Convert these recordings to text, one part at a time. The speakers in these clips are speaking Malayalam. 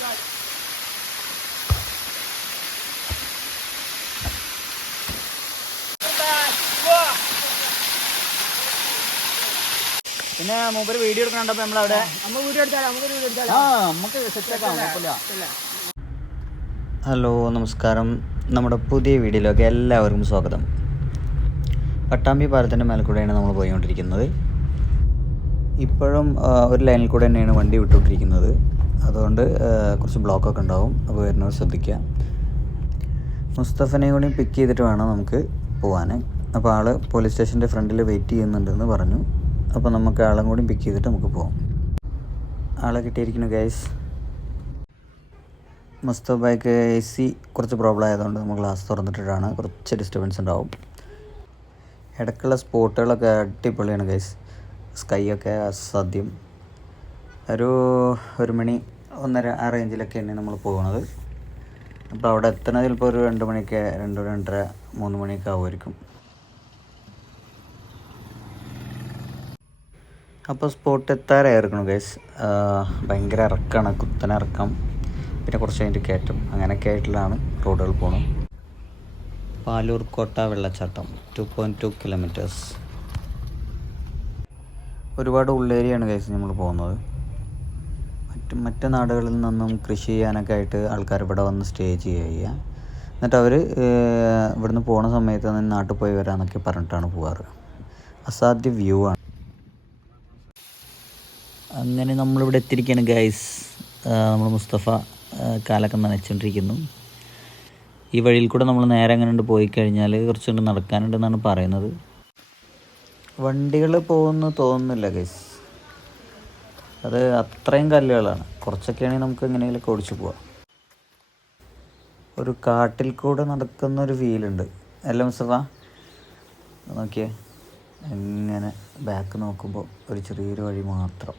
പിന്നെ മൂപ്പര് വീഡിയോ എടുക്കണ്ടപ്പോ നമ്മളവിടെ ഹലോ നമസ്കാരം, നമ്മുടെ പുതിയ വീഡിയോയിലേക്ക് എല്ലാവർക്കും സ്വാഗതം. പട്ടാമ്പി പാലത്തിൻ്റെ മേലെ കൂടെയാണ് നമ്മൾ പോയിക്കൊണ്ടിരിക്കുന്നത്. ഇപ്പോഴും ഒരു ലൈനിൽ കൂടെ തന്നെയാണ് വണ്ടി വിട്ടുകൊണ്ടിരിക്കുന്നത്. അതുകൊണ്ട് കുറച്ച് ബ്ലോക്കൊക്കെ ഉണ്ടാവും. അപ്പോൾ വരുന്നവർ ശ്രദ്ധിക്കുക. മുസ്തഫനെ കൂടി പിക്ക് ചെയ്തിട്ട് വേണം നമുക്ക് പോകാൻ. അപ്പോൾ ആൾ പോലീസ് സ്റ്റേഷൻ്റെ ഫ്രണ്ടിൽ വെയിറ്റ് ചെയ്യുന്നുണ്ടെന്ന് പറഞ്ഞു. അപ്പോൾ നമുക്ക് ആളും കൂടി പിക്ക് ചെയ്തിട്ട് നമുക്ക് പോകാം. ആളെ കിട്ടിയിരിക്കുന്നു ഗൈസ്. മുസ്തഫയ്ക്ക് AC കുറച്ച് പ്രോബ്ലം ആയതുകൊണ്ട് നമ്മൾ ഗ്ലാസ് തുറന്നിട്ടിട്ടാണ്. കുറച്ച് ഡിസ്റ്റർബൻസ് ഉണ്ടാവും. ഇടയ്ക്കുള്ള സ്പോട്ടുകളൊക്കെ അടിപൊളിയാണ് ഗൈസ്. സ്കൈ ഒക്കെ അസാധ്യം. ഒരു 1 മണി 1:30 ആ റേഞ്ചിലൊക്കെയാണ് നമ്മൾ പോകുന്നത്. അപ്പോൾ അവിടെ എത്തുന്നത് ചിലപ്പോൾ ഒരു 2 മണിക്ക് 2, 2:30, 3 മണിയൊക്കെ ആവുമായിരിക്കും. അപ്പോൾ സ്പോട്ട് എത്താറായിരിക്കണം ഗൈസ്. ഭയങ്കര ഇറക്കമാണ്, കുത്തനെ ഇറക്കം, പിന്നെ കുറച്ച് കഴിഞ്ഞിട്ട് കയറ്റം, അങ്ങനെയൊക്കെ ആയിട്ടുള്ളതാണ് റോഡുകൾ പോകണം. പാലൂർ കോട്ട വെള്ളച്ചാട്ടം 2.2 കിലോമീറ്റേഴ്സ്. ഒരുപാട് ഉള്ളേരിയാണ് ഗൈസ് നമ്മൾ പോകുന്നത്. മറ്റ് നാടുകളിൽ നിന്നും കൃഷി ചെയ്യാനൊക്കെ ആയിട്ട് ആൾക്കാർ ഇവിടെ വന്ന് സ്റ്റേ ചെയ്യുക. എന്നിട്ട് അവർ ഇവിടുന്ന് പോണ സമയത്ത് നാട്ടിൽ പോയി വരാമെന്നൊക്കെ പറഞ്ഞിട്ടാണ് പോകാറ്. അസാധ്യ വ്യൂ ആണ്. അങ്ങനെ നമ്മളിവിടെ എത്തിയിരിക്കുകയാണ് ഗൈസ്. നമ്മൾ മുസ്തഫ കാലൊക്കെ നനച്ചുകൊണ്ടിരിക്കുന്നു. ഈ വഴിയിൽ കൂടെ നമ്മൾ നേരെ അങ്ങനെ പോയി കഴിഞ്ഞാൽ കുറച്ചുകൊണ്ട് നടക്കാനുണ്ടെന്നാണ് പറയുന്നത്. വണ്ടികൾ പോകുന്നു തോന്നുന്നില്ല ഗൈസ്. അത് അത്രയും കല്ലുകളാണ്. കുറച്ചൊക്കെയാണെങ്കിൽ നമുക്ക് എങ്ങനെയെങ്കിലുമൊക്കെ ഓടിച്ചു പോവാം. ഒരു കാട്ടിൽ കൂടെ നടക്കുന്നൊരു ഫീലുണ്ട് അല്ല മുസ്തഫ? നോക്കിയേ, എങ്ങനെ ബാക്ക് നോക്കുമ്പോൾ ഒരു ചെറിയൊരു വഴി മാത്രം.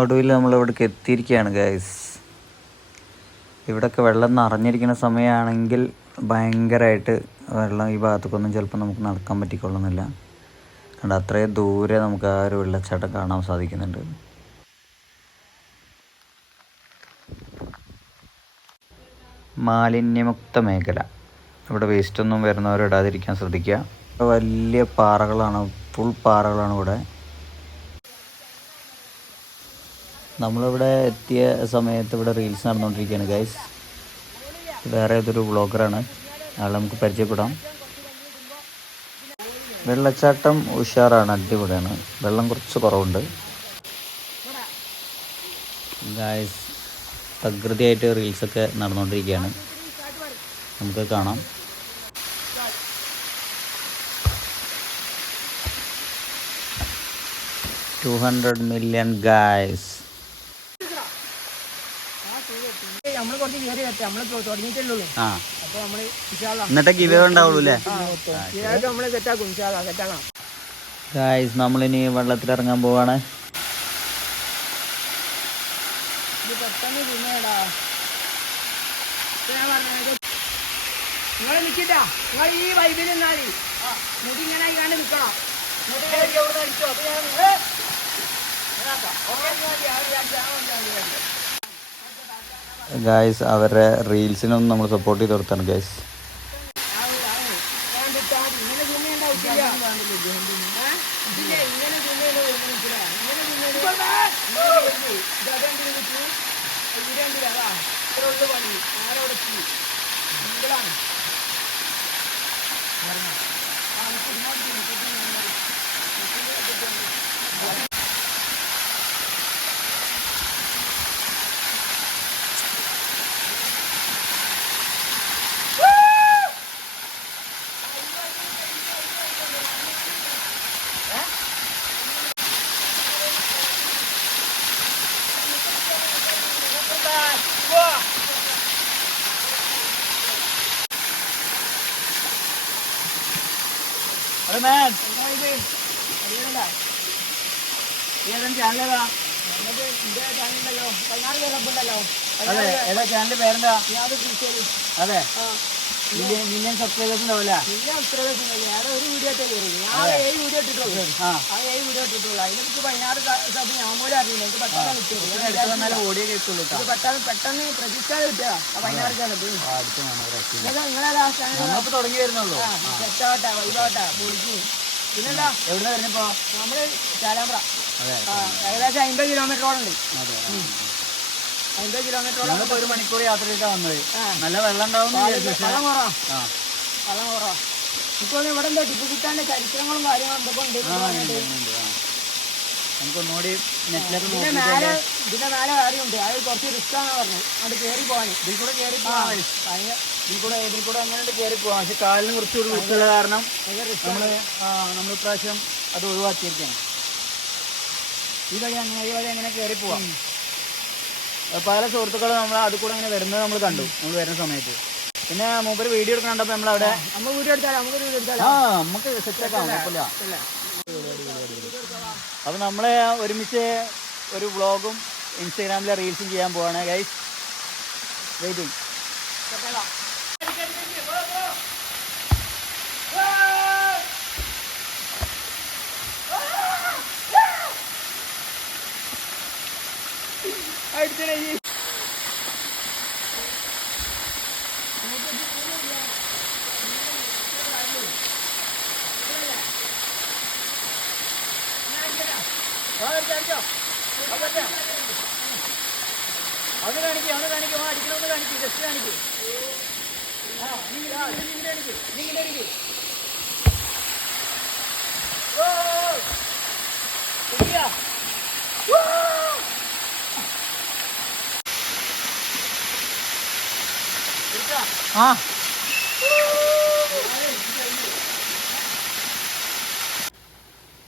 ഒടുവിൽ നമ്മളിവിടേക്ക് എത്തിയിരിക്കുകയാണ് ഗൈസ്. ഇവിടെയൊക്കെ വെള്ളം നിറഞ്ഞിരിക്കുന്ന സമയമാണെങ്കിൽ ഭയങ്കരമായിട്ട് വെള്ളം ഈ ഭാഗത്തേക്കൊന്നും ചിലപ്പോൾ നമുക്ക് നടക്കാൻ പറ്റിക്കൊള്ളുന്നില്ല. കണ്ട അത്രയും ദൂരെ നമുക്ക് ആ ഒരു വെള്ളച്ചാട്ടം കാണാൻ സാധിക്കുന്നുണ്ട്. മാലിന്യമുക്ത മേഖല. ഇവിടെ വേസ്റ്റൊന്നും വരുന്നവരിടാതിരിക്കാൻ ശ്രദ്ധിക്കുക. വലിയ പാറകളാണ്, ഫുൾ പാറകളാണ് ഇവിടെ. നമ്മളിവിടെ എത്തിയ സമയത്ത് ഇവിടെ റീൽസ് നടന്നുകൊണ്ടിരിക്കുകയാണ് ഗൈസ്. വേറെ ഏതൊരു വ്ളോഗറാണ്, ആളെ നമുക്ക് പരിചയപ്പെടാം. വെള്ളച്ചാട്ടം ഉഷാറാണ്, അടിപൊളിയാണ്. വെള്ളം കുറച്ച് കുറവുണ്ട് ഗൈസ്. പ്രകൃതിയായിട്ട് റീൽസൊക്കെ നടന്നുകൊണ്ടിരിക്കുകയാണ്, നമുക്ക് കാണാം. $200 million ഗൈസ്. എന്നിട്ടൊക്കെ ഇവ ഉണ്ടാവുള്ളൂ അല്ലേ ഗൈസ്? നമ്മളിനി വെള്ളത്തിലിറങ്ങാൻ പോവാണ്. നിങ്ങൾ നിൽക്കിട്ടാ, നിങ്ങൾ ഈ വൈബിൽ നിന്നാല് മുടി ഇങ്ങനെ ആയിക്കാണ്ട് നിൽക്കണം. ഗൈസ് അവരുടെ റീൽസിനൊന്നും നമ്മൾ സപ്പോർട്ട് ചെയ്ത് കൊടുത്താണ് ഗൈസ്. ചാനലേതാ? ചാനൽ പേരെന്താ? അതെ, മില്യൺ സബ്സ്ക്രൈബേഴ്സ് ഉണ്ടാവില്ല. ഞാൻ ഒരു വീഡിയോ ആയിട്ട് കയറി. ഞാൻ 7 വീഡിയോ ഇട്ടിട്ടുള്ളൂ. ആ 7 വീഡിയോ ഇട്ടിട്ടുള്ളൂ. അതിലേക്ക് 16 സബ് ഞാൻ പോലും അറിയില്ല. എനിക്ക് പെട്ടെന്ന് കിട്ടിയത്. ഓഡിയോ കേൾക്കുള്ളൂ. പെട്ടെന്ന് പ്രതീക്ഷ കിട്ടിയതാ 16 നമ്മളിപ്പോ തുടങ്ങി വരുന്നുള്ളൂ. സെറ്റാവട്ടെ വൈബാവട്ടെ പൊളിക്കും. പിന്നെന്താ എവിടെ വരുന്നിപ്പോ? നമ്മള് ചാലാമ്പ്ര. ഏകദേശം 50 കിലോമീറ്ററോളം ഉണ്ട്. 50 കിലോമീറ്ററോളം. 1 മണിക്കൂർ യാത്ര ചെയ്താ വന്നത്. നല്ല വെള്ളം ഉണ്ടാവും. വെള്ളം കുറവാ. ഇപ്പൊ ഇവിടെ എന്താ ടിപ്പു സുൽത്താന്റെ ചരിത്രങ്ങളും കാര്യങ്ങളും എന്തൊക്കെ ഉണ്ട്. നമുക്കൊന്നുകൂടി നെറ്റിലൊക്കെ ഇതിന്റെ മേലെ കാര്യമുണ്ട്. അത് കുറച്ച് റിസ്ക് ആണെന്ന് പറഞ്ഞു. അത് കയറി പോവാൻ. ഇതിൽ കൂടെ കയറി പോവാം. ഇതിൽ കൂടെ അങ്ങനെ കയറി പോവാം. പക്ഷെ കാലിന് കുറച്ച് റിസ്ക്കുള്ള കാരണം നമ്മൾ ഇപ്രാവശ്യം അത് ഒഴിവാക്കിയിരിക്കണം. ഈ വഴി അങ്ങനെ കയറി പോവാം. പല സുഹൃത്തുക്കളും നമ്മൾ അത് കൂടെ അങ്ങനെ വരുന്നത് നമ്മൾ കണ്ടു. നമ്മൾ വരുന്ന സമയത്ത് പിന്നെ മൂപ്പര് വീഡിയോ എടുക്കാൻ കണ്ടപ്പോൾ നമ്മളവിടെ നമുക്ക് സെറ്റാക്കാം. കുഴപ്പമില്ല. അപ്പോൾ നമ്മളെ ഒരുമിച്ച് ഒരു വ്ളോഗും ഇൻസ്റ്റാഗ്രാമിലെ റീൽസും ചെയ്യാൻ പോവാണ് ഗൈസ്. വെയിറ്റിംഗ്. ഒന്ന് കാണിക്കും അടിക്കണമെന്ന് കാണിക്കും. ജസ്റ്റ് കാണിക്കും. ആ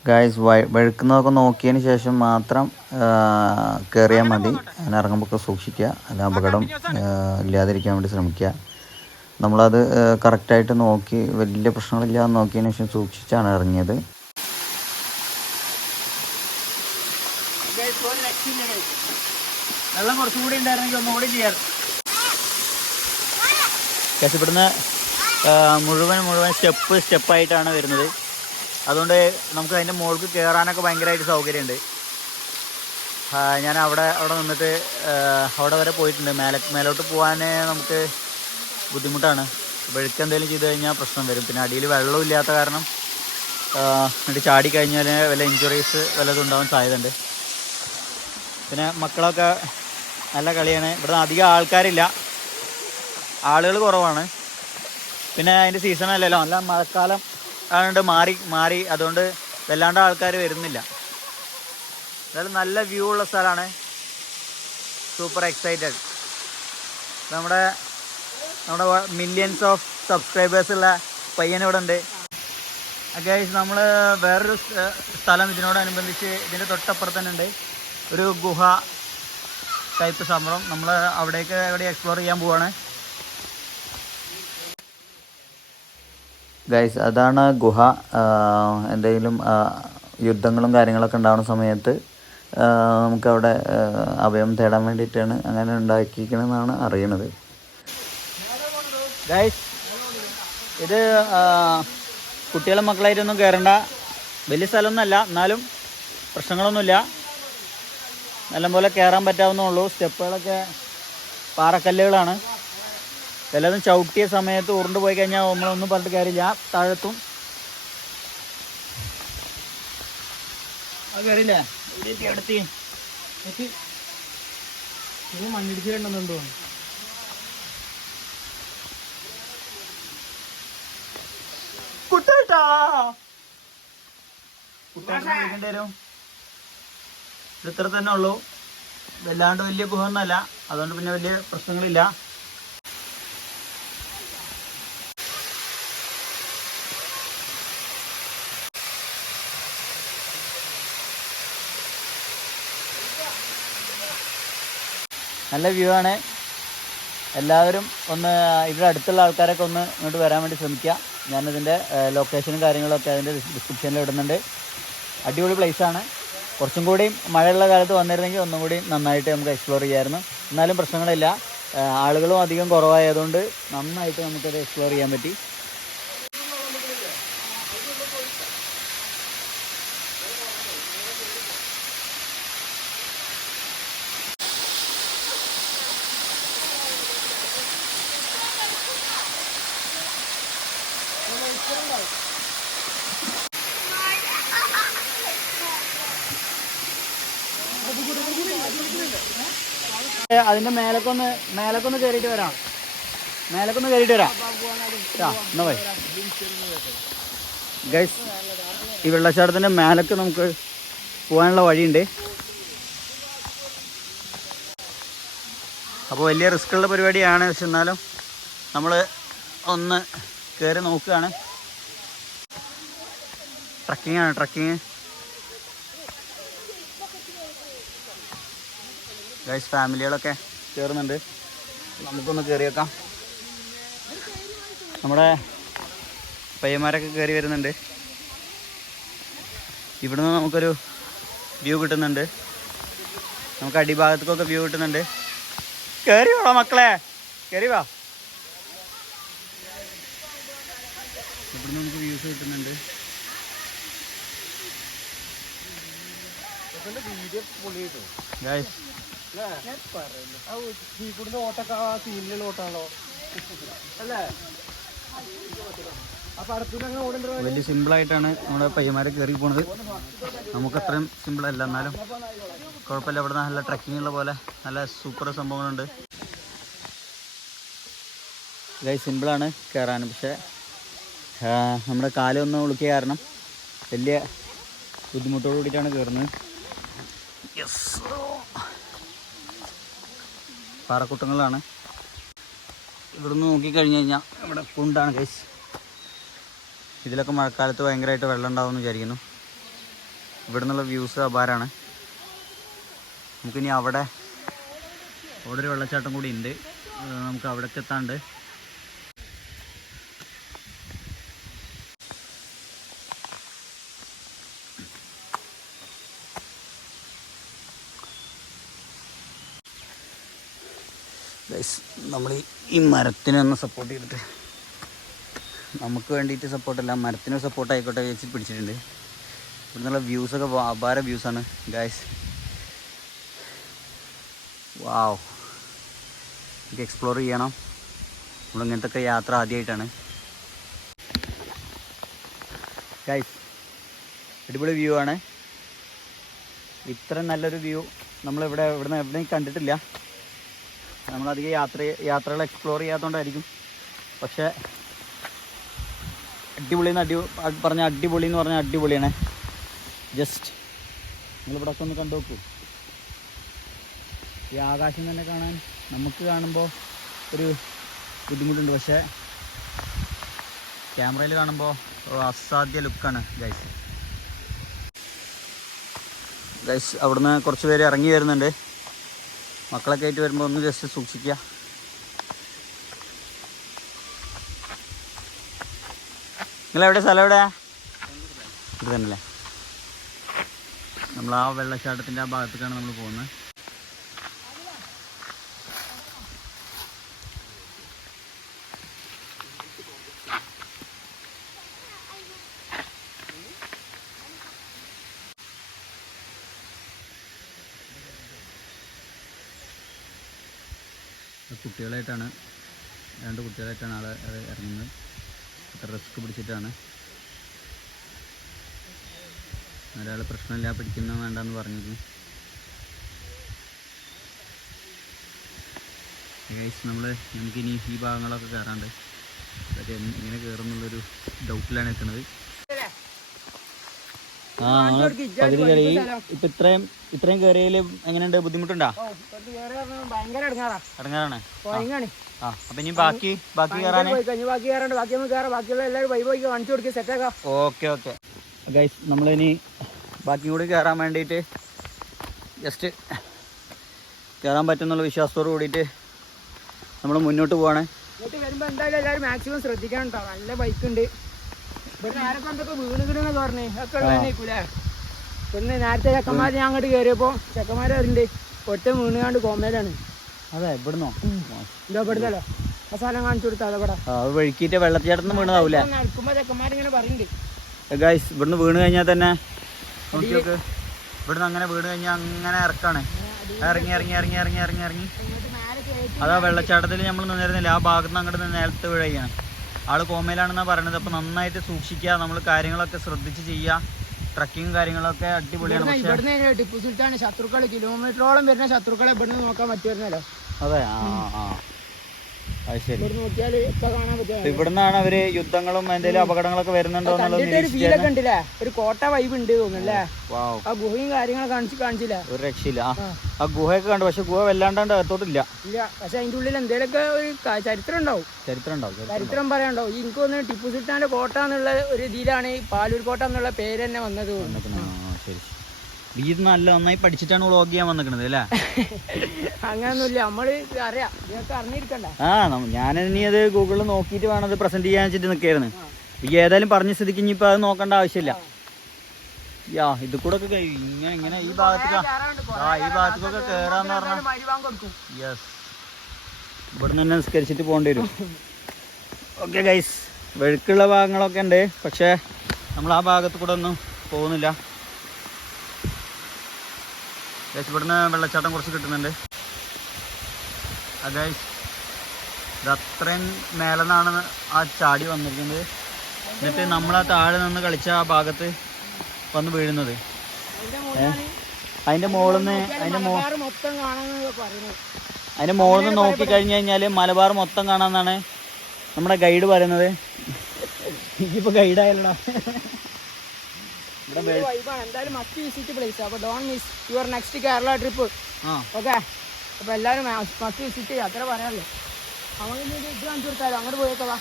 ഗായ്സ് വഴുക്കുന്നതൊക്കെ നോക്കിയതിന് ശേഷം മാത്രം കയറിയാൽ മതി. അങ്ങനെ ഇറങ്ങുമ്പോൾ സൂക്ഷിക്കുക. അല്ല അപകടം ഇല്ലാതിരിക്കാൻ വേണ്ടി ശ്രമിക്കുക. നമ്മളത് കറക്റ്റായിട്ട് നോക്കി വലിയ പ്രശ്നങ്ങളില്ലാതെ നോക്കിയതിന് ശേഷം സൂക്ഷിച്ചാണ് ഇറങ്ങിയത്. വെള്ളം കുറച്ചും കൂടി ഉണ്ടായിരുന്നെങ്കിൽ ഒന്നുകൂടി ചെയ്യാറ്. ഇവിടുന്ന് മുഴുവൻ സ്റ്റെപ്പായിട്ടാണ് വരുന്നത്. അതുകൊണ്ട് നമുക്ക് അതിൻ്റെ മുകളിൽ കയറാനൊക്കെ ഭയങ്കരമായിട്ട് സൗകര്യമുണ്ട്. ഞാൻ അവിടെ നിന്നിട്ട് അവിടെ വരെ പോയിട്ടുണ്ട്. മേലോട്ട് പോകാൻ നമുക്ക് ബുദ്ധിമുട്ടാണ്. വെഴുക്ക് എന്തെങ്കിലും ചെയ്ത് കഴിഞ്ഞാൽ പ്രശ്നം വരും. പിന്നെ അടിയിൽ വെള്ളവും ഇല്ലാത്ത കാരണം എന്നിട്ട് ചാടിക്കഴിഞ്ഞാൽ വല്ല ഇഞ്ചുറീസ് വല്ലതും ഉണ്ടാവാൻ സാധ്യതയുണ്ട്. പിന്നെ മക്കളൊക്കെ നല്ല കളിയാണ്. ഇവിടെ അധികം ആൾക്കാരില്ല, ആളുകൾ കുറവാണ്. പിന്നെ അതിൻ്റെ സീസണല്ലല്ലോ, നല്ല മഴക്കാലം അതുകൊണ്ട് മാറി അതുകൊണ്ട് വല്ലാണ്ട് ആൾക്കാർ വരുന്നില്ല. എന്തായാലും നല്ല വ്യൂ ഉള്ള സ്ഥലമാണ്. Super excited. നമ്മുടെ മില്യൺസ് ഓഫ് സബ്സ്ക്രൈബേഴ്സ് ഉള്ള പയ്യൻ ഇവിടെ ഉണ്ട്. ഗൈസ് നമ്മൾ വേറൊരു സ്ഥലം ഇതിനോടനുബന്ധിച്ച് ഇതിൻ്റെ തൊട്ടപ്പുറത്ത് തന്നെ ഉണ്ട് ഒരു ഗുഹ ടൈപ്പ് സംഭവം. നമ്മൾ അവിടേക്ക് എവിടെ എക്സ്പ്ലോർ ചെയ്യാൻ പോവാണ് ഗൈസ്. അതാണ് ഗുഹ. എന്തെങ്കിലും യുദ്ധങ്ങളും കാര്യങ്ങളൊക്കെ ഉണ്ടാകുന്ന സമയത്ത് നമുക്കവിടെ അഭയം തേടാൻ വേണ്ടിയിട്ടാണ് അങ്ങനെ ഉണ്ടാക്കിയിരിക്കണമെന്നാണ് അറിയണത് ഗൈസ്. ഇത് കുട്ടികളെ മക്കളായിട്ടൊന്നും കയറേണ്ട വലിയ സ്ഥലമൊന്നുമല്ല, എന്നാലും പ്രശ്നങ്ങളൊന്നുമില്ല. നല്ലപോലെ കയറാൻ പറ്റാവുന്നുള്ളൂ. സ്റ്റെപ്പുകളൊക്കെ പാറക്കല്ലുകളാണ്. വല്ലതും ചവിട്ടിയ സമയത്ത് ഉരുണ്ട് പോയി കഴിഞ്ഞാൽ നമ്മളൊന്നും പറഞ്ഞിട്ട് കാര്യമില്ല, താഴത്തും. അത് കയറിയില്ലേ അടുത്ത് മണ്ണിടിച്ചിട്ടുണ്ടെന്നുണ്ടോ? കുട്ടേട്ടാ വിളിക്കേണ്ടി വരും. ഇത് ഇത്ര തന്നെ ഉള്ളൂ, വല്ലാണ്ട് വലിയ ഗുഹ ഒന്നുമല്ല. അതുകൊണ്ട് പിന്നെ വലിയ പ്രശ്നങ്ങളില്ല. നല്ല വ്യൂ ആണ്. എല്ലാവരും ഒന്ന് ഇവിടെ അടുത്തുള്ള ആൾക്കാരൊക്കെ ഒന്ന് ഇങ്ങോട്ട് വരാൻ വേണ്ടി ശ്രമിക്കുക. ഞാനിതിൻ്റെ ലൊക്കേഷനും കാര്യങ്ങളൊക്കെ അതിൻ്റെ ഡിസ്ക്രിപ്ഷനിൽ ഇടുന്നുണ്ട്. അടിപൊളി പ്ലേസാണ്. കുറച്ചും കൂടി മഴയുള്ള കാലത്ത് വന്നിരുന്നെങ്കിൽ ഒന്നും കൂടി നന്നായിട്ട് നമുക്ക് എക്സ്പ്ലോർ ചെയ്യാമായിരുന്നു. എന്നാലും പ്രശ്നങ്ങളില്ല. ആളുകളും അധികം കുറവായതുകൊണ്ട് നന്നായിട്ട് നമുക്കത് എക്സ്പ്ലോർ ചെയ്യാൻ പറ്റി. അതിന്റെ മേലക്കൊന്ന് കയറിയിട്ട് വരാം. എന്നാ പോയി ഗൈസ്, ഈ വെള്ളച്ചാട്ടത്തിന്റെ മേലക്ക് നമുക്ക് പോകാനുള്ള വഴിയുണ്ട്. അപ്പോൾ വലിയ റിസ്ക്കുള്ള പരിപാടിയാണ്. പക്ഷെ എന്നാലും നമ്മൾ ഒന്ന് കയറി നോക്കുകയാണ്. Trekking guys. ഫാമിലികളൊക്കെ കയറുന്നുണ്ട്. നമുക്കൊന്ന് കയറിയേക്കാം. നമ്മുടെ പയ്യന്മാരൊക്കെ കയറി വരുന്നുണ്ട്. ഇവിടുന്ന് നമുക്കൊരു വ്യൂ കിട്ടുന്നുണ്ട്. നമുക്ക് അടിഭാഗത്തേക്കൊക്കെ വ്യൂ കിട്ടുന്നുണ്ട്. കയറി വാ മക്കളെ, കയറി വാ. ഇവിടുന്ന് നമുക്ക് വ്യൂസ് കിട്ടുന്നുണ്ട്. ഗൈസ് വലിയ സിമ്പിളായിട്ടാണ് നമ്മുടെ പയ്യന്മാരെ കയറി പോണത്. നമുക്ക് അത്രയും സിമ്പിളല്ല, എന്നാലും കുഴപ്പമില്ല. ഇവിടെ നല്ല ട്രക്കിംഗ് ഉള്ള പോലെ നല്ല സൂപ്പർ സംഭവങ്ങളുണ്ട്. ഗൈസ് സിമ്പിളാണ് കയറാൻ. പക്ഷേ നമ്മുടെ കാലൊന്നും ഉളുക്കിയ കാരണം വലിയ ബുദ്ധിമുട്ടോട് കൂടിയിട്ടാണ് കയറുന്നത്. പാറക്കൂട്ടങ്ങളാണ്. ഇവിടുന്ന് നോക്കിക്കഴിഞ്ഞ് കഴിഞ്ഞാൽ ഇവിടെ കുണ്ടാണ് ഗൈസ്. ഇതിലൊക്കെ മഴക്കാലത്ത് ഭയങ്കരമായിട്ട് വെള്ളം ഉണ്ടാവുമെന്ന് വിചാരിക്കുന്നു. ഇവിടെ നിന്നുള്ള വ്യൂസ് അപാരമാണ്. നമുക്കിനി അവിടെ ഒരു വെള്ളച്ചാട്ടം കൂടി ഉണ്ട്. നമുക്ക് അവിടേക്ക് എത്താണ്ട്. നമ്മൾ ഈ മരത്തിനൊന്ന് സപ്പോർട്ട് ചെയ്തിട്ട്, നമുക്ക് വേണ്ടിയിട്ട് സപ്പോർട്ടല്ല, മരത്തിന് സപ്പോർട്ട് ആയിക്കോട്ടെ വെച്ച് പിടിച്ചിട്ടുണ്ട്. ഇവിടെ നിന്നുള്ള വ്യൂസൊക്കെ അപാര വ്യൂസാണ് ഗായ്സ്. വാവ്, നമുക്ക് എക്സ്പ്ലോർ ചെയ്യണം. നമ്മളിങ്ങനത്തെ ഒക്കെ യാത്ര ആദ്യമായിട്ടാണ് ഗായ്സ്. അടിപൊളി വ്യൂ ആണ്. ഇത്ര നല്ലൊരു വ്യൂ ഇവിടുന്ന് എവിടെയും കണ്ടിട്ടില്ല. നമ്മളധികം യാത്രകൾ എക്സ്പ്ലോർ ചെയ്യാത്തതുകൊണ്ടായിരിക്കും. പക്ഷേ അടിപൊളി എന്ന് പറഞ്ഞാൽ അടിപൊളിയാണ്. ജസ്റ്റ് നിങ്ങളിവിടെ ഒക്കെ ഒന്ന് കണ്ടു നോക്കൂ. ഈ ആകാശം തന്നെ കാണാൻ നമുക്ക് കാണുമ്പോൾ ഒരു ബുദ്ധിമുട്ടുണ്ട്. പക്ഷേ ക്യാമറയിൽ കാണുമ്പോൾ അസാധ്യ ലുക്കാണ് ഗൈസ്. അവിടുന്ന് കുറച്ച് പേര് ഇറങ്ങി വരുന്നുണ്ട്. മക്കളൊക്കെ ആയിട്ട് വരുമ്പോൾ ഒന്ന് ജസ്റ്റ് സൂക്ഷിക്കുക. നിങ്ങളെവിടെ, സ്ഥലം എവിടെയാ? ഇത് തന്നെയല്ലേ. നമ്മൾ ആ വെള്ളച്ചാട്ടത്തിൻ്റെ ആ ഭാഗത്തേക്കാണ് നമ്മൾ പോകുന്നത്. കുട്ടികളായിട്ടാണ്, 2 കുട്ടികളായിട്ടാണ് ആൾ ഇറങ്ങുന്നത്. അത്ര റിസ്ക് പിടിച്ചിട്ടാണ്. ഒരാൾ പ്രശ്നമില്ല, പിടിക്കുന്ന വേണ്ടെന്ന് പറഞ്ഞിരുന്നു. നമുക്കിനി ഈ ഭാഗങ്ങളൊക്കെ കയറാണ്ട്. അത് എങ്ങനെ കയറുന്നുള്ളൊരു ഡൗട്ടിലാണ് എത്തുന്നത്. പകുതി കയറി. ഇപ്പം ഇത്രയും കയറിയതിൽ എങ്ങനെയുണ്ട്? ബുദ്ധിമുട്ടുണ്ടോ? ഇടങ്ങാറാണ്. അപ്പൊ ഇനി ബാക്കി കയറാൻ ഓക്കെ ഗൈസ്. നമ്മളിനി ബാക്കി കൂടി കയറാൻ വേണ്ടിയിട്ട് ജസ്റ്റ് കയറാൻ പറ്റുന്നുള്ള വിശ്വാസത്തോട് കൂടിയിട്ട് നമ്മൾ മുന്നോട്ട് പോവാണ്. വരുമ്പോൾ എന്തായാലും എല്ലാവരും മാക്സിമം ശ്രദ്ധിക്കണം കേട്ടോ. നല്ല ബൈക്കുണ്ട്. ഇവിടെ നേരത്തെ എന്തൊക്കെ വീണുകിടുന്ന പറഞ്ഞേ ഒക്കെ ഉള്ളതന്നെക്കൂലേ. പിന്നെ നേരത്തെ ചെക്കന്മാർ ഞാൻ അങ്ങോട്ട് കയറിയപ്പോൾ ചെക്കന്മാർ അറിഞ്ഞിട്ട് ഒറ്റ വീണുകാണ്ട് കോമയിലാണ്. അതെ ഇവിടുന്നോ ഇതാ ഇവിടുന്നല്ലോ ആ സാധനം കാണിച്ചു കൊടുത്താ അവിടെ അത് വഴുക്കിയിട്ട് വെള്ളച്ചാട്ടത്തിന് വീണതാവൂലേ നടക്കുമ്പോ ചെക്കന്മാരിങ്ങനെ പറയുന്നുണ്ട് ഗൈസ് ഇവിടുന്ന് വീണ് കഴിഞ്ഞാൽ തന്നെ നോക്കി നോക്ക് ഇവിടുന്ന് അങ്ങനെ വീണ് കഴിഞ്ഞാൽ അങ്ങനെ ഇറക്കാണ് ഇറങ്ങി ഇറങ്ങി ഇറങ്ങി ഇറങ്ങി ഇറങ്ങി ഇറങ്ങി അതാ വെള്ളച്ചാട്ടത്തിൽ നമ്മൾ നിന്നിരുന്നില്ല ആ ഭാഗത്ത് നിന്ന് അങ്ങോട്ട് നേരത്തെ വീഴുകയാണ് ആള് കോമയിലാണെന്നാണ് പറയുന്നത് അപ്പോൾ നന്നായിട്ട് സൂക്ഷിക്കുക നമ്മൾ കാര്യങ്ങളൊക്കെ ശ്രദ്ധിച്ച് ചെയ്യുക ട്രക്കിങ് കാര്യങ്ങളൊക്കെ അടിപൊളിയാണ് ഇവിടുന്ന് ടിപ്പു സുൽത്താൻ ശത്രുക്കൾ കിലോമീറ്ററോളം വരുന്ന ശത്രുക്കളെ ഇവിടുന്ന് നോക്കാൻ പറ്റുമായിരുന്നല്ലോ അതെ അത് ശരി നോക്കിയാൽ ഇപ്പൊ കാണാൻ പറ്റും ഇവിടുന്നാണ് അവര് യുദ്ധങ്ങളും എന്തെങ്കിലും അപകടങ്ങളൊക്കെ വരുന്നുണ്ടോ ഫീലൊക്കെ ഉണ്ടല്ലേ ഒരു കോട്ട വൈബ് ഉണ്ട് തോന്നുന്നല്ലേ ആ ഗുഹയും കാര്യങ്ങളൊക്കെ കാണിച്ചില്ല ഒരു രക്ഷയില്ല ആ ഗുഹയൊക്കെ കണ്ടു പക്ഷെ ഗുഹ വല്ലാണ്ടാണ്ട് അകത്തോട്ടില്ല ഇല്ല പക്ഷെ അതിന്റെ ഉള്ളിൽ എന്തെങ്കിലുമൊക്കെ ഒരു ചരിത്രം ഉണ്ടാവും ചരിത്രം പറയാനുണ്ടാവും എനിക്ക് തോന്നുന്നു ടിപ്പു സുൽത്താന്റെ കോട്ട എന്നുള്ള ഒരു ഇതിലാണ് പാലൂർ കോട്ട എന്നുള്ള പേര് തന്നെ വന്നത് ശരി ഇത് നല്ല നന്നായി പഠിച്ചിട്ടാണ് വ്ളോഗ് ചെയ്യാൻ വന്നിരിക്കുന്നത് അല്ലേ അങ്ങനൊന്നുമില്ല നമ്മള് അറിയാം ഇതൊക്കെ അറിഞ്ഞിരിക്കണ്ട ഞാനിനി അത് ഗൂഗിളിൽ നോക്കിയിട്ട് വേണം അത് പ്രസന്റ് ചെയ്യാൻ വെച്ചിട്ട് നിൽക്കായിരുന്നു ഈ ഏതായാലും പറഞ്ഞ സ്ഥിതിക്ക് ഇനിയിപ്പോൾ അത് നോക്കേണ്ട ആവശ്യമില്ല ഇത് കൂടെ ഒക്കെ ഇങ്ങനെ ഈ ഭാഗത്തേക്ക് ഈ ഭാഗത്തേക്കൊക്കെ കയറാന്ന് പറഞ്ഞാൽ യെസ് ഇവിടുന്ന് തന്നെ നിസ്കരിച്ചിട്ട് പോകേണ്ടി വരും ഓക്കെ ഗൈസ് വെഴുക്കുള്ള ഭാഗങ്ങളൊക്കെ ഉണ്ട് പക്ഷേ നമ്മൾ ആ ഭാഗത്ത് കൂടെ ഒന്നും പോകുന്നില്ല ഗൈസ് ഇവിടുന്ന് വെള്ളച്ചാട്ടം കുറച്ച് കിട്ടുന്നുണ്ട് ഗൈസ് ഇത് അത്രയും മേലെ നിന്നാണ് ആ ചാടി വന്നിരിക്കുന്നത് എന്നിട്ട് നമ്മൾ ആ താഴെ നിന്ന് കളിച്ച ആ ഭാഗത്ത് വന്ന് വീഴുന്നത് അതിൻ്റെ മുകളിൽ നിന്ന് അതിൻ്റെ മുകളിൽ നിന്ന് നോക്കി കഴിഞ്ഞ് കഴിഞ്ഞാൽ മലബാർ മൊത്തം കാണാമെന്നാണ് നമ്മുടെ ഗൈഡ് പറയുന്നത് എനിക്കിപ്പോൾ ഗൈഡായല്ലോടാ എന്തായാലും മസ്റ്റ് വിസിറ്റ് പ്ലേസ് അപ്പോൾ don't miss your next Kerala trip okay അപ്പോൾ എല്ലാവരും മസ്റ്റ് വിസിറ്റ് ചെയ്യുക അത്ര പറയാമല്ലോ അവൻ ഇത് കാണിച്ചു കൊടുത്താലോ അങ്ങോട്ട് പോയേക്കവാ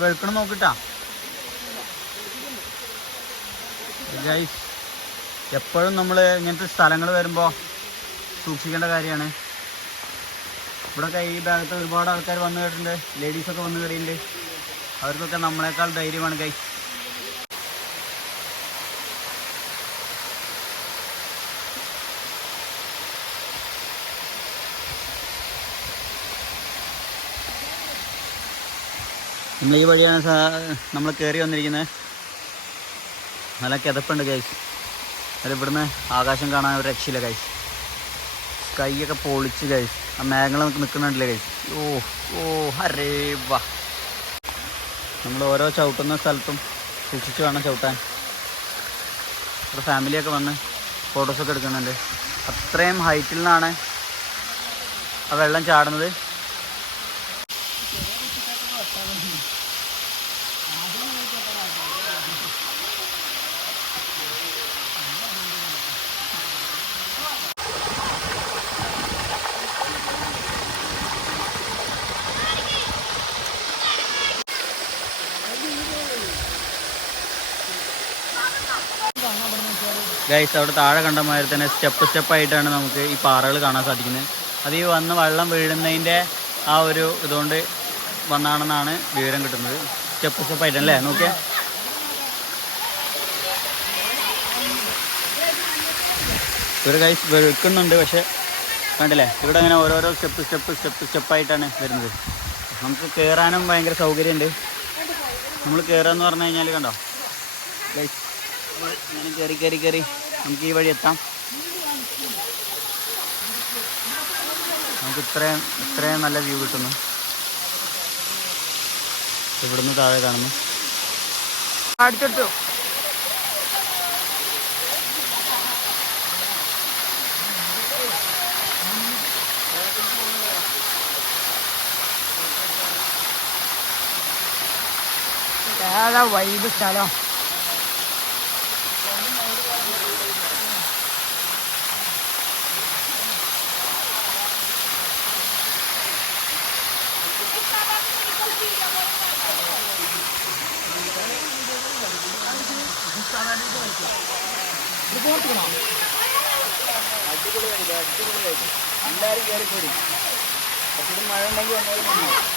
വെളുക്കണം നോക്കിട്ടാ ഗൈസ് എപ്പോഴും നമ്മൾ ഇങ്ങനത്തെ സ്ഥലങ്ങൾ വരുമ്പോൾ സൂക്ഷിക്കേണ്ട കാര്യമാണ് ഇവിടെ ഈ ഭാഗത്ത് ഒരുപാട് ആൾക്കാർ വന്നു കേട്ടിട്ടുണ്ട് ലേഡീസൊക്കെ വന്നു കയറിയിട്ടുണ്ട് അവർക്കൊക്കെ നമ്മളെക്കാൾ ധൈര്യമാണ് ഗൈസ് നമ്മൾ ഈ വഴിയാണ് നമ്മൾ കയറി വന്നിരിക്കുന്നത് നല്ല കിതപ്പുണ്ട് ഗൈസ് അതിൽ ഇവിടുന്ന് ആകാശം കാണാൻ ഒരു രക്ഷയില്ല ഗൈസ് സ്കൈയൊക്കെ പൊളിച്ച് ഗൈസ് ആ മേഘങ്ങൾ നമുക്ക് നിൽക്കുന്നുണ്ടല്ലേ ഗൈസ് ഹരേ വാ നമ്മൾ ഓരോ ചവിട്ടുന്ന സ്ഥലത്തും സൂക്ഷിച്ച് വേണം ചവിട്ടാൻ ഇവിടെ ഫാമിലിയൊക്കെ വന്ന് ഫോട്ടോസൊക്കെ എടുക്കുന്നുണ്ട് അത്രയും ഹൈറ്റിൽ നിന്നാണ് ആ വെള്ളം ചാടുന്നത് ഗൈസ് അവിടെ താഴെ കണ്ട മാതിരി തന്നെ സ്റ്റെപ്പായിട്ടാണ് നമുക്ക് ഈ പാറകൾ കാണാൻ സാധിക്കുന്നത് അത് ഈ വന്ന് വെള്ളം വീഴുന്നതിൻ്റെ ആ ഒരു ഇതുകൊണ്ട് വന്നാണെന്നാണ് വിവരം കിട്ടുന്നത് സ്റ്റെപ്പായിട്ടല്ലേ നോക്കിയേ ഇവിടെ ഗൈസ് വെളുക്കുന്നുണ്ട് പക്ഷെ കണ്ടില്ലേ ഇവിടെ അങ്ങനെ ഓരോരോ സ്റ്റെപ്പായിട്ടാണ് വരുന്നത് നമുക്ക് കയറാനും ഭയങ്കര സൗകര്യമുണ്ട് നമ്മൾ കയറാന്ന് പറഞ്ഞു കഴിഞ്ഞാൽ കണ്ടോ ഗൈസ് ഇങ്ങനെ കയറി നമുക്ക് ഈ വഴി എത്താം നമുക്ക് ഇത്രയും നല്ല വ്യൂ കിട്ടുന്നു ഇവിടുന്ന് താഴെ കാണുന്നു അടുത്തെടുത്തു ഏതാ വൈബ് സ്ഥലം അടിപൊളിയായിട്ട് എല്ലാവരും കയറിപ്പോയി കുറച്ചുകൂടി മഴ ഉണ്ടെങ്കിൽ വന്നാലും നന്നാവും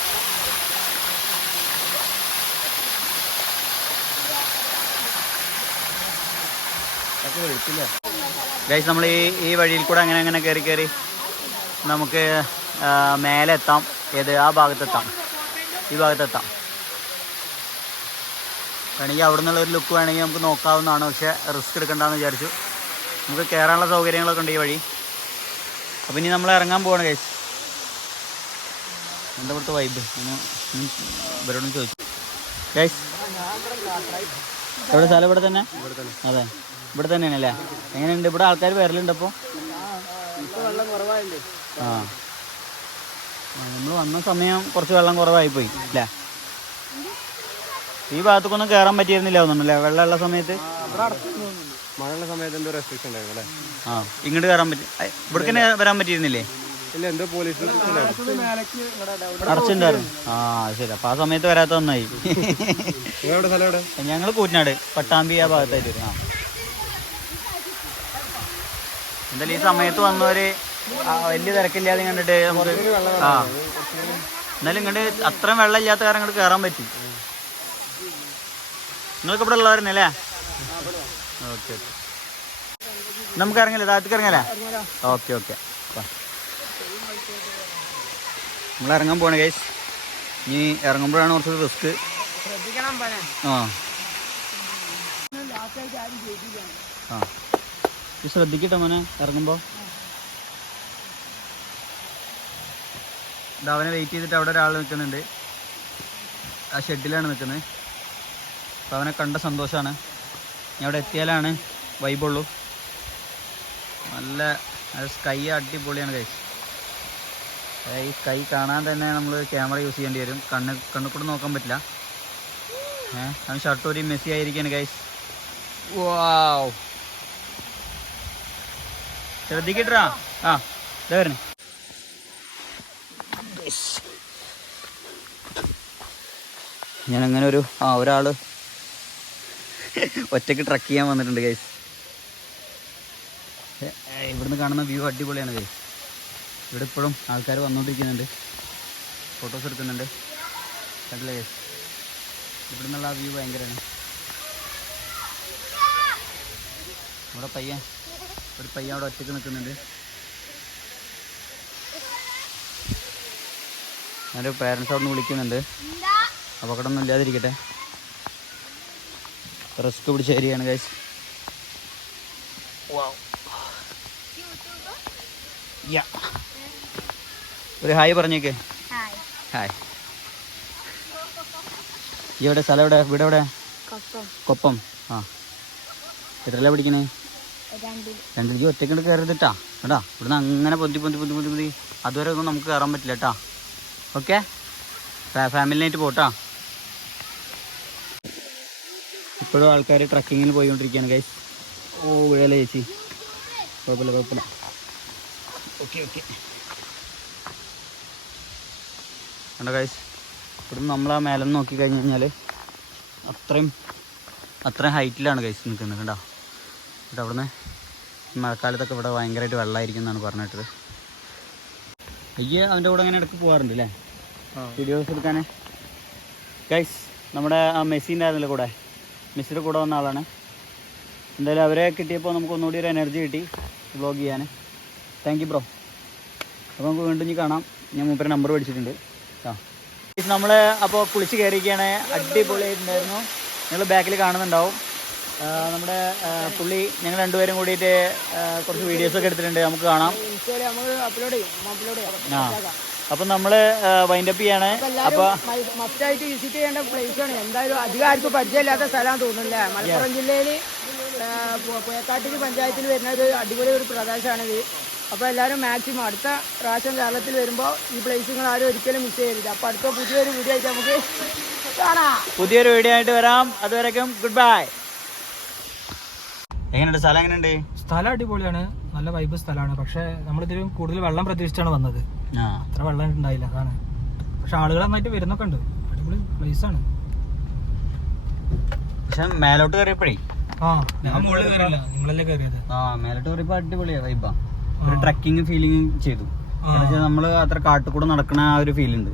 ഗൈസ് നമ്മൾ ഈ വഴിയിൽ കൂടെ അങ്ങനെ കയറി നമുക്ക് മേലെ എത്താം. ഏത് ആ ഭാഗത്തെത്താം, ഈ ഭാഗത്തെത്താം. വേണമെങ്കിൽ അവിടെ നിന്നുള്ളൊരു ലുക്ക് വേണമെങ്കിൽ നമുക്ക് നോക്കാവുന്നതാണ്. പക്ഷേ റിസ്ക് എടുക്കണ്ടെന്ന് വിചാരിച്ചു. നമുക്ക് കയറാനുള്ള സൗകര്യങ്ങളൊക്കെ ഉണ്ട് ഈ വഴി. അപ്പം ഇനി നമ്മൾ ഇറങ്ങാൻ പോവാണ് ഗൈസ്. എന്താ ഇവിടുത്തെ വൈബ് ഇവരോടും ചോദിച്ചു ഗൈസ്. എവിടെ സ്ഥലം? ഇവിടെ തന്നെ. അതെ, ഇവിടെ തന്നെയാണ് അല്ലേ? എങ്ങനെയുണ്ട് ഇവിടെ? ആൾക്കാർ വരലുണ്ട് അപ്പോൾ? ആ, നമ്മൾ വന്ന സമയം കുറച്ച് വെള്ളം കുറവായിപ്പോയി അല്ലേ? ഈ ഭാഗത്തേക്കൊന്നും കയറാൻ പറ്റിയിരുന്നില്ല തോന്നുന്നല്ലേ വെള്ളമുള്ള സമയത്ത്? മഴയുള്ള സമയത്ത് എന്തോ റെസ്ട്രിക്ഷൻ ഉണ്ടായിരുന്നു അല്ലേ? ആ, ഇങ്ങോട്ട് കയറാൻ പറ്റി, ഇവിടെ തന്നെ വരാൻ പറ്റിയിരുന്നില്ലേ? ഇല്ല, എന്തോ പോലീസ് അടച്ചിട്ടുണ്ടായിരുന്നു. ആ ശരി, അപ്പം ആ സമയത്ത് വരാത്ത നന്നായി. ഞങ്ങൾ കൂറ്റനാട് പട്ടാമ്പി ആ ഭാഗത്തായിട്ട് വരും. ആ, എന്തായാലും ഈ സമയത്ത് വന്നവര് വലിയ തിരക്കില്ലാതെ കണ്ടിട്ട് നമുക്ക് ആ എന്നാലും ഇങ്ങോട്ട് അത്രയും വെള്ളം ഇല്ലാത്ത കാരണം ഇങ്ങോട്ട് കയറാൻ പറ്റി. നിങ്ങൾക്ക് ഇവിടെ ഉള്ളവരുന്നല്ലേ? ഓക്കെ ഓക്കെ, നമുക്ക് ഇറങ്ങില്ലേ? താഴത്തേക്ക് ഇറങ്ങല്ലേ? ഓക്കെ ഓക്കെ, നമ്മൾ ഇറങ്ങാൻ പോവാണ് ഗൈസ്. ഇനി ഇറങ്ങുമ്പോഴാണ് കുറച്ച് റിസ്ക്. ആ ആ, ശ്രദ്ധിക്കട്ടെ മോനെ ഇറങ്ങുമ്പോൾ. ഇത് അവനെ വെയിറ്റ് ചെയ്തിട്ട് അവിടെ ഒരാൾ നിൽക്കുന്നുണ്ട്. ആ ഷെഡിലാണ് നിൽക്കുന്നത്. അപ്പോൾ അവനെ കണ്ട സന്തോഷമാണ്. ഞാൻ അവിടെ എത്തിയാലാണ് വൈബുള്ളൂ. നല്ല സ്കൈ അടിപൊളിയാണ് ഗൈസ്. ഈ സ്കൈ കാണാൻ തന്നെ നമ്മൾ ക്യാമറ യൂസ് ചെയ്യേണ്ടി വരും. കണ്ണിൽ കൂടെ നോക്കാൻ പറ്റില്ല. അവൻ ഷർട്ട് ഒരു മെസ്സി ആയിരിക്കാണ് ഗൈസ്. വാവ്, ശ്രദ്ധിക്കട്ടാ. ആ ഇതാ വരണേ. ഞാനങ്ങനെ ഒരാൾ ഒറ്റയ്ക്ക് ട്രക്ക് ചെയ്യാൻ വന്നിട്ടുണ്ട് ഗൈസ്. ഇവിടുന്ന് കാണുന്ന വ്യൂ അടിപൊളിയാണ് ഗൈസ്. ഇവിടെ ഇപ്പോഴും ആൾക്കാർ വന്നുകൊണ്ടിരിക്കുന്നുണ്ട്, ഫോട്ടോസ് എടുക്കുന്നുണ്ട്. കണ്ടില്ലേ ഗൈസ്? ഇവിടെ നിന്നുള്ള ആ വ്യൂ ഭയങ്കരമാണ്. ഇവിടെ ഒരു പയ്യൻ അവിടെ ഒറ്റയ്ക്ക് നിൽക്കുന്നുണ്ട്. എൻ്റെ പേരൻസ് അവിടെ നിന്ന് വിളിക്കുന്നുണ്ട്. അപകടമൊന്നും ഇല്ലാതിരിക്കട്ടെ. റിസ്ക് പിടിച്ച ഏരിയയാണ് ഗൈസ്. ഒരു ഹായ് പറഞ്ഞേക്ക്. ഹായ്. ഈ എവിടെ സ്ഥലം? എവിടെ വീട്? എവിടെ? കൊപ്പം. ആ, എത്രയല്ല പഠിക്കണേ? 2. ഈ ഒറ്റയ്ക്ക് കയറിട്ടാ കേട്ടാ. ഇവിടുന്ന് അങ്ങനെ പൊന്തി അതുവരെ ഒന്നും നമുക്ക് കയറാൻ പറ്റില്ല കേട്ടാ. ഓക്കെ, ഫാമിലിനായിട്ട് പോട്ടാ. ഇപ്പോഴും ആൾക്കാർ ട്രക്കിങ്ങിന് പോയിക്കൊണ്ടിരിക്കുകയാണ് ഗൈസ്. ഓ വീഴല്ലേ ചേച്ചി? കുഴപ്പമില്ല. ഓക്കെ കണ്ടോ ഗൈസ്? ഇവിടുന്ന് നമ്മൾ ആ മേലെ നോക്കി കഴിഞ്ഞ് കഴിഞ്ഞാൽ അത്രയും ഹൈറ്റിലാണ് ഗൈസ് നിൽക്കുന്നത് കണ്ടോ. എന്നിട്ട് അവിടുന്ന് മഴക്കാലത്തൊക്കെ ഇവിടെ ഭയങ്കരമായിട്ട് വെള്ളമായിരിക്കും എന്നാണ് പറഞ്ഞിട്ടത്. അവൻ്റെ കൂടെ അങ്ങനെ ഇടയ്ക്ക് പോകാറുണ്ട് അല്ലേ വീഡിയോസ് എടുക്കാൻ ഗൈസ്? നമ്മുടെ ആ മെസ്സിൻ്റെ ആയിരുന്നല്ലോ കൂടെ, മെസ്സിയുടെ കൂടെ വന്ന ആളാണ്. എന്തായാലും അവരെ കിട്ടിയപ്പോൾ നമുക്ക് ഒന്നുകൂടി ഒരു എനർജി കിട്ടി വ്ളോഗ് ചെയ്യാൻ. Thank you bro. അപ്പോൾ നമുക്ക് വീണ്ടും ഇനി കാണാം. ഞാൻ മൂപ്പരെ നമ്പർ മേടിച്ചിട്ടുണ്ട്. ആ നമ്മൾ അപ്പോൾ കുളിച്ച് കയറിയിരിക്കുകയാണ്. അടിപൊളിയായിട്ടുണ്ടായിരുന്നു. നിങ്ങൾ ബാക്കിൽ കാണുന്നുണ്ടാവും. നമ്മുടെ പുള്ളി ഞങ്ങൾ രണ്ടുപേരും കൂടിയിട്ട് കുറച്ച് വീഡിയോസൊക്കെ എടുത്തിട്ടുണ്ട്, നമുക്ക് കാണാം. ആ, അപ്പം നമ്മൾ വൈൻഡപ്പ് ചെയ്യാണ്. അപ്പോൾ മസ്റ്റായിട്ട് വിസിറ്റ് ചെയ്യേണ്ട പ്ലേസ് ആണ്. എന്തായാലും അധികം ആർക്കും പരിചയമില്ലാത്ത സ്ഥലമാണ് തോന്നുന്നില്ലേ? മലപ്പുറം ജില്ലയിൽ പുയക്കാട്ടിരി പഞ്ചായത്തിൽ വരുന്ന ഒരു അടിപൊളി ഒരു പ്രദേശമാണിത്. അപ്പോൾ എല്ലാവരും മാക്സിമം അടുത്ത പ്രാവശ്യം കേരളത്തിൽ വരുമ്പോൾ ഈ പ്ലേസ് നിങ്ങൾ ആരും ഒരിക്കലും മിസ് ചെയ്യരുത്. അപ്പോൾ അടുത്ത പുതിയൊരു വീഡിയോ ആയിട്ട് നമുക്ക് കാണാം. പുതിയൊരു വീഡിയോ ആയിട്ട് വരാം. അതുവരെയും ഗുഡ് ബൈ. എങ്ങനെയുണ്ട് സ്ഥലം? എങ്ങനെയുണ്ട്? സ്ഥലം അടിപൊളിയാണ്, നല്ല വൈബ് സ്ഥലമാണ്. പക്ഷെ നമ്മളിതിൽ കൂടുതൽ വെള്ളം പ്രതീക്ഷിച്ചാണ് വന്നത്. അത്ര വെള്ളം ഉണ്ടായില്ല, അതാണ്. പക്ഷെ ആളുകൾ നന്നായിട്ട് വരുന്നൊക്കെ ഉണ്ട്. അടിപൊളി പ്ലേസ് ആണ്. പക്ഷെ മേലോട്ട് കയറിയപ്പോഴേ നിങ്ങളല്ലേ കയറിയത്? മേലോട്ട് കയറിയപ്പോ അടിപൊളിയാ വൈബാ. ഒരു ട്രക്കിങ് ഫീലിംഗ് ചെയ്തു. നമ്മൾ അത്ര കാട്ടിൽ കൂടെ നടക്കണ ആ ഒരു ഫീൽ ഉണ്ട്.